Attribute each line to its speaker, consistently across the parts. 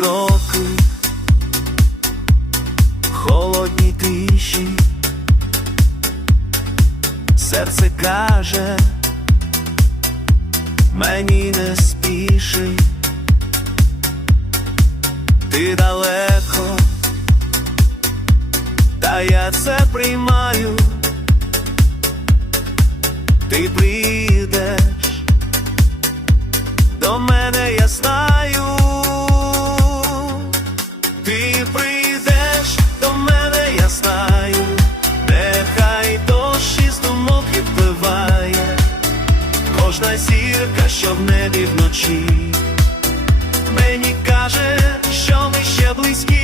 Speaker 1: кроки, в холодній тиші, серце каже, мені не спіши, ти далеко, та я це приймаю, ти прийдеш кожна зірка, що в небі вночі, мені каже, що ми ще близькі.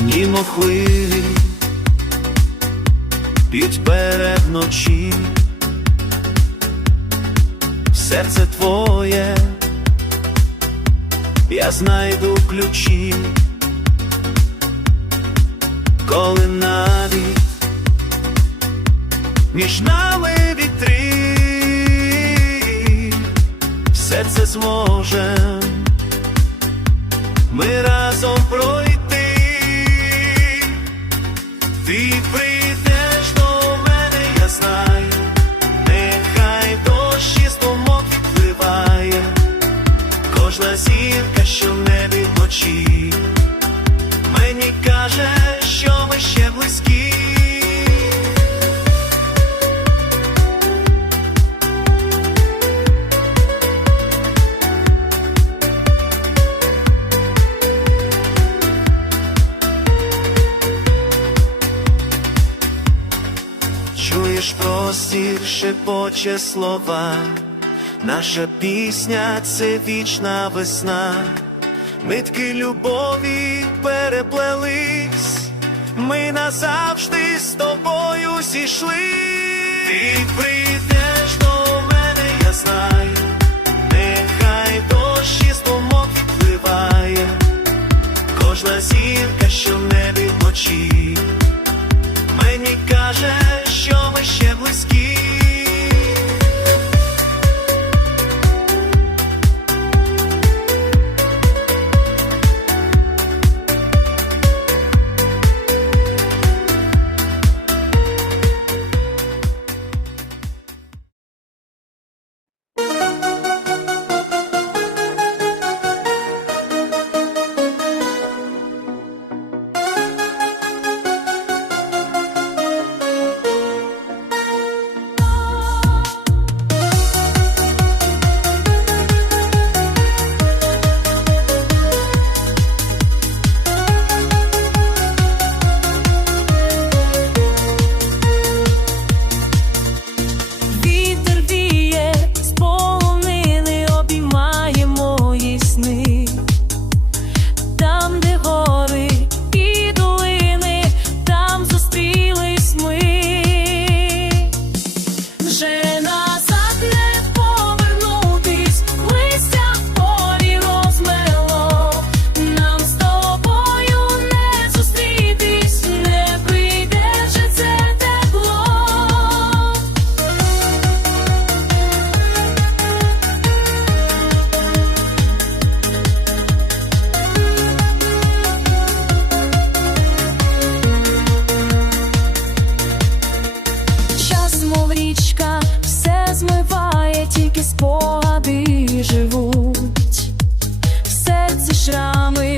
Speaker 1: Німо хвилі п'ють перед ночі, серце твоє, я знайду ключі, коли навіть між нами вітри, все це зможем. Ми разом пройти. Шепоче слова, наша пісня це вічна весна, нитки любові переплелись, ми назавжди з тобою зійшли. Ти прийдеш до мене, я знаю, нехай дощ із думок відпливає, кожна зірка, що в
Speaker 2: спогади живуть. В серці шрами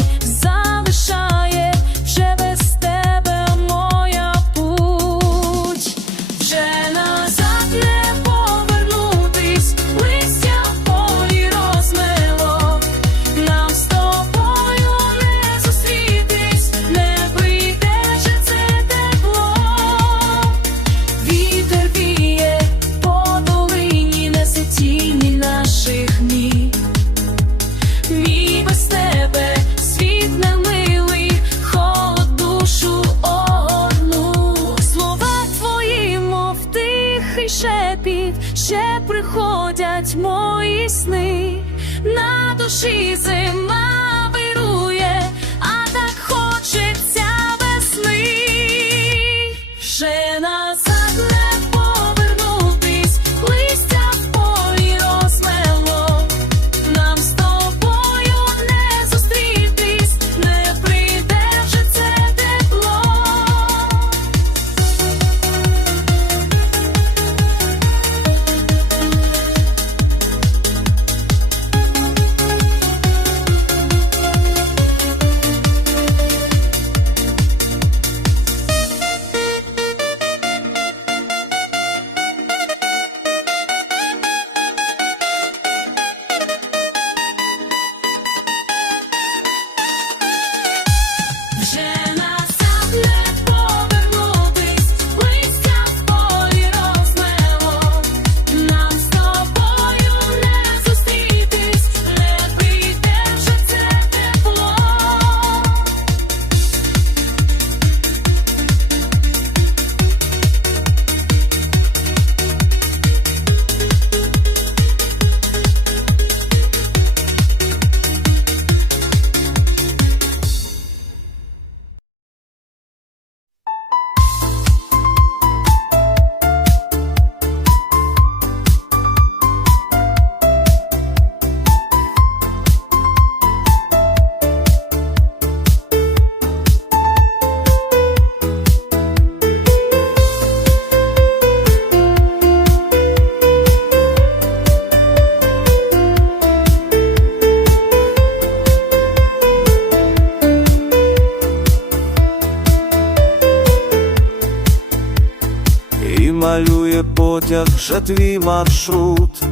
Speaker 1: потяг вже твій маршрут,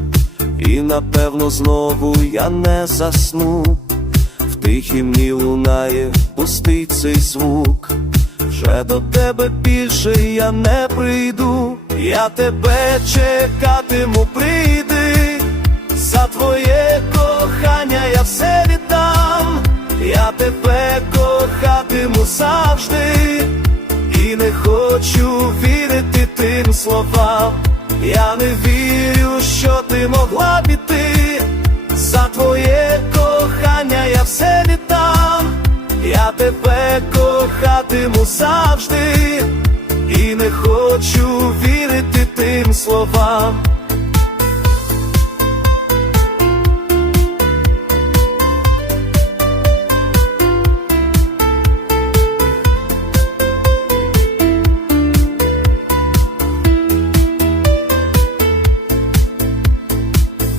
Speaker 1: і напевно знову я не засну. В тихімні лунає пустий цей звук. Вже до тебе більше я не прийду, я тебе чекатиму, прийди, за твоє кохання я все віддам, я тебе кохатиму завжди. Словам. Я не вірю, що ти могла піти. За твоє кохання я все віддам. Я тебе кохатиму завжди. І не хочу вірити тим словам.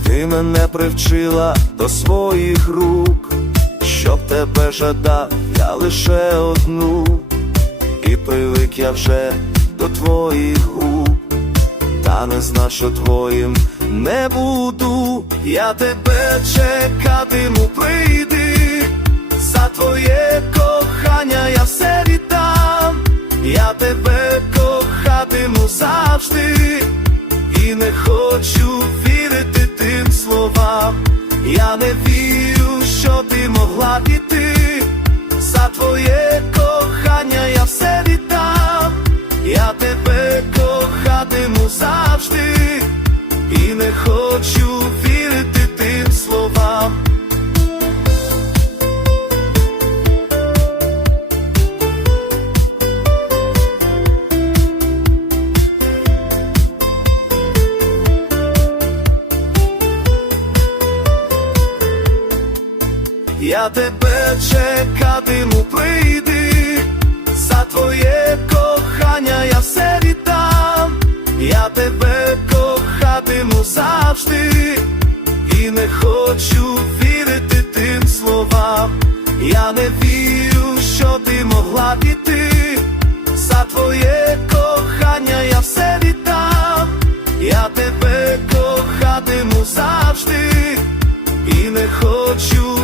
Speaker 1: Ти мене привчила до своїх рук, щоб тебе жадав я лише одну, і привик я вже до твоїх губ, та не знав, що твоїм не буду, я тебе чекатиму, прийди, за твоє кохання я все віддам, я тебе кохатиму завжди. І не хочу тим словам. Я не вірю, що ти могла піти. За твоє кохання я все віддам. Я тебе кохатиму завжди. І не хочу Я тебе чекатиму, прийди, за твоє кохання я все віддам, я тебе кохатиму завжди, і не хочу вірити тим словам. Я не вірю, що ти могла піти, за твоє кохання я все віддам, я тебе кохатиму завжди. І не хочу